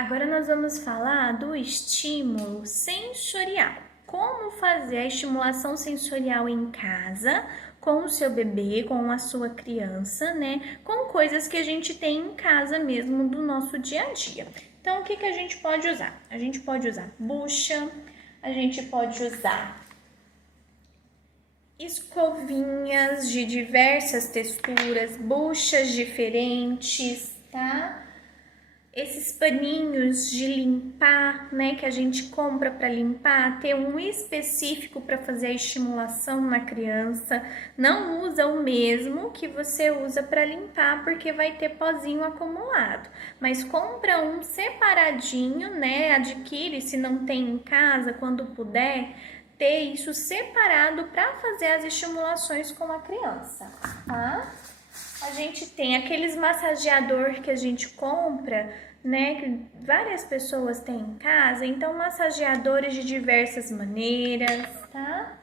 Agora nós vamos falar do estímulo sensorial. Como fazer a estimulação sensorial em casa, com o seu bebê, com a sua criança, né? Com coisas que a gente tem em casa mesmo do nosso dia a dia. Então, o que a gente pode usar? A gente pode usar bucha, a gente pode usar escovinhas de diversas texturas, buchas diferentes, tá? Esses paninhos de limpar, né, que a gente compra para limpar, ter um específico para fazer a estimulação na criança. Não usa o mesmo que você usa para limpar, porque vai ter pozinho acumulado. Mas compra um separadinho, né, adquire se não tem em casa, quando puder, ter isso separado para fazer as estimulações com a criança, tá? A gente tem aqueles massageador que a gente compra, né, que várias pessoas têm em casa, então massageadores de diversas maneiras, tá?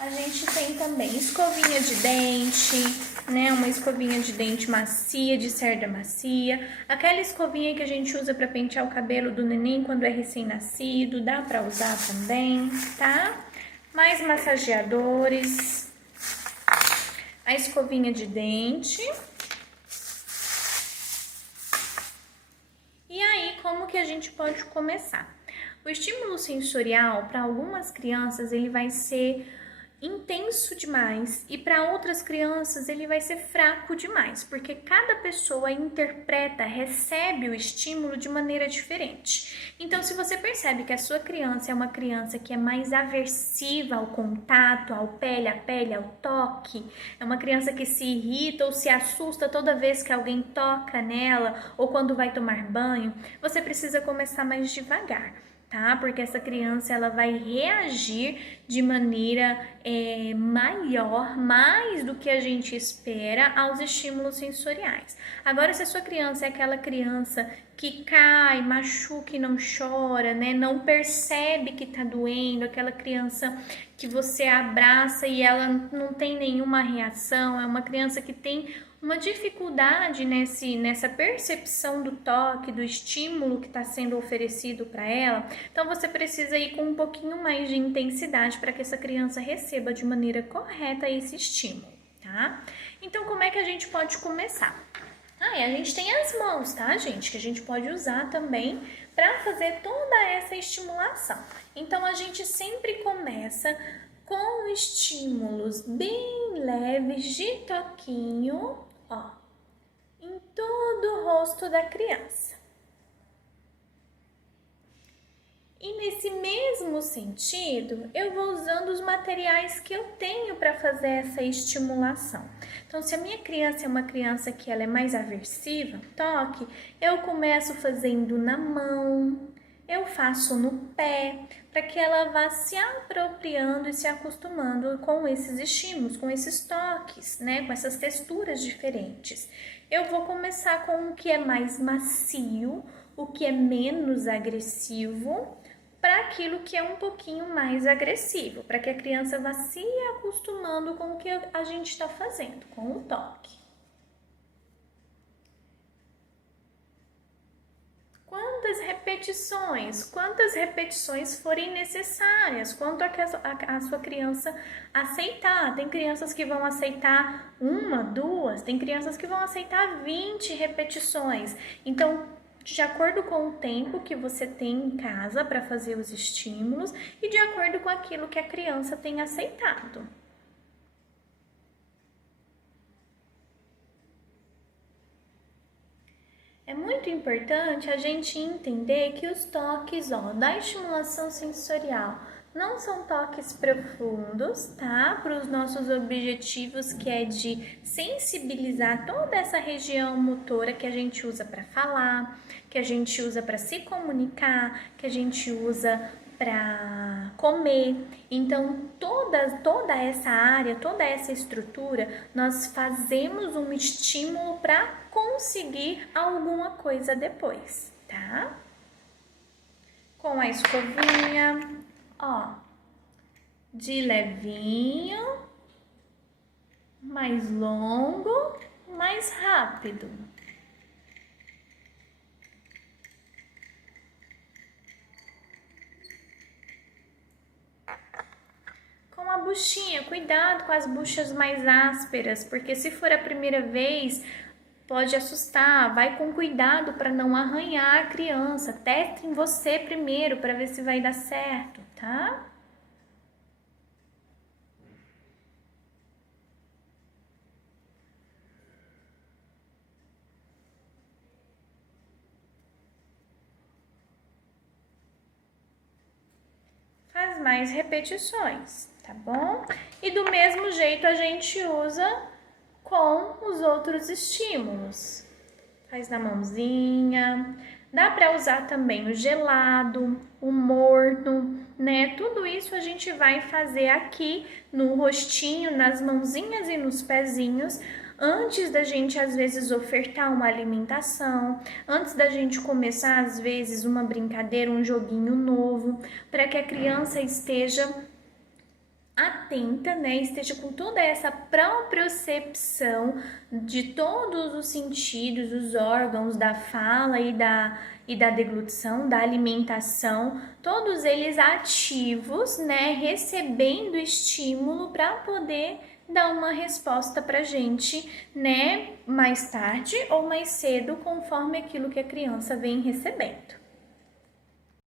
A gente tem também escovinha de dente, né, uma escovinha de dente macia, de cerda macia, aquela escovinha que a gente usa para pentear o cabelo do neném quando é recém-nascido, dá para usar também, tá? Mais massageadores, a escovinha de dente. E aí, como que a gente pode começar? O estímulo sensorial, para algumas crianças, ele vai ser intenso demais e para outras crianças ele vai ser fraco demais, porque cada pessoa interpreta, recebe o estímulo de maneira diferente. Então, se você percebe que a sua criança é uma criança que é mais aversiva ao contato, ao pele a pele, ao toque, é uma criança que se irrita ou se assusta toda vez que alguém toca nela ou quando vai tomar banho, você precisa começar mais devagar. Tá? Porque essa criança ela vai reagir de maneira maior, mais do que a gente espera aos estímulos sensoriais. Agora, se a sua criança é aquela criança que cai, machuca e não chora, né? Não percebe que tá doendo, aquela criança que você abraça e ela não tem nenhuma reação, é uma criança que tem uma dificuldade nessa percepção do toque, do estímulo que está sendo oferecido para ela. Então, você precisa ir com um pouquinho mais de intensidade para que essa criança receba de maneira correta esse estímulo, tá? Então, como é que a gente pode começar? E a gente tem as mãos, tá, gente? Que a gente pode usar também para fazer toda essa estimulação. Então, a gente sempre começa com estímulos bem leves de toquinho, ó, em todo o rosto da criança. E nesse mesmo sentido, eu vou usando os materiais que eu tenho para fazer essa estimulação. Então, se a minha criança é uma criança que ela é mais aversiva, toque, eu começo fazendo na mão, eu faço no pé, para que ela vá se apropriando e se acostumando com esses estímulos, com esses toques, né, com essas texturas diferentes. Eu vou começar com o que é mais macio, o que é menos agressivo, para aquilo que é um pouquinho mais agressivo, para que a criança vá se acostumando com o que a gente está fazendo, com o toque. Quantas repetições forem necessárias, quanto a sua criança aceitar. Tem crianças que vão aceitar 1, 2, tem crianças que vão aceitar 20 repetições. Então, de acordo com o tempo que você tem em casa para fazer os estímulos e de acordo com aquilo que a criança tem aceitado. É muito importante a gente entender que os toques, da estimulação sensorial não são toques profundos, tá? Para os nossos objetivos, que é de sensibilizar toda essa região motora que a gente usa para falar, que a gente usa para se comunicar, que a gente usa para comer. Então, toda essa área, toda essa estrutura, nós fazemos um estímulo para conseguir alguma coisa depois, tá? Com a escovinha, de levinho, mais longo, mais rápido. buchinha. Cuidado com as buchas mais ásperas, porque se for a primeira vez, pode assustar. Vai com cuidado para não arranhar a criança. Teste em você primeiro para ver se vai dar certo, tá? Faz mais repetições, tá bom? E do mesmo jeito a gente usa com os outros estímulos. Faz na mãozinha. Dá para usar também o gelado, o morno, né? Tudo isso a gente vai fazer aqui no rostinho, nas mãozinhas e nos pezinhos, antes da gente, às vezes, ofertar uma alimentação, antes da gente começar, às vezes, uma brincadeira, um joguinho novo, para que a criança esteja atenta, né? Esteja com toda essa propriocepção de todos os sentidos, os órgãos da fala e da deglutição, da alimentação, todos eles ativos, né? Recebendo estímulo para poder dar uma resposta pra gente, né? Mais tarde ou mais cedo, conforme aquilo que a criança vem recebendo.